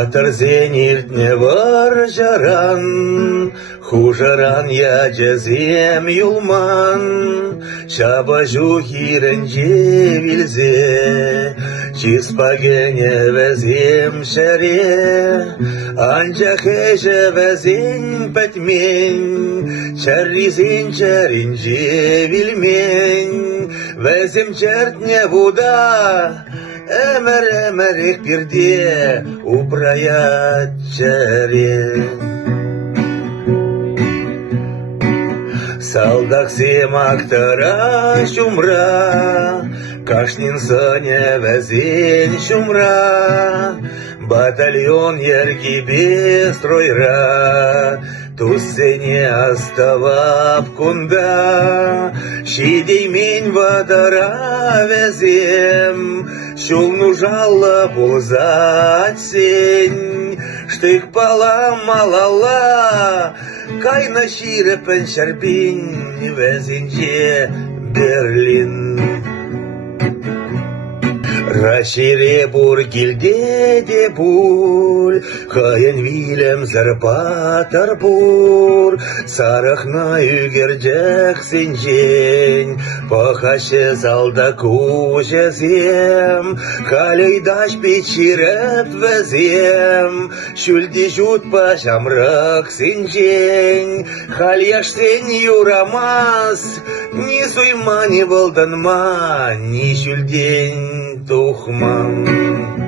Батыр зениртне варжаран, хужаран я жезем юлман, Чабажу хиренже вилзе, Чиспагене везем шере, Анчах эже везен петмен, Чарризен чаринже вилмен, Везем чертне вуда, Эмер их пирде упраят чаре. Салдак семактара шумра, Кашнин соне везен шумра, Батальон ерги бестройра, Туссене оставап кунда, Шидей мень ватара везем, Шул нужала пулзать сень, Штык малала, Кайна ширепен шарпин, Везенче Берлин. Рашире бургильде де буль, Хайен вилем зарпатарпур, Сарахна югерджех сенжень, Пахаше залда кужезем, Халейдаш печирет везем, Шульди жут пашамрак сенжень, Хальяштен юрамас, Ни суйма, ни волданма, Ни шульдень тухмам.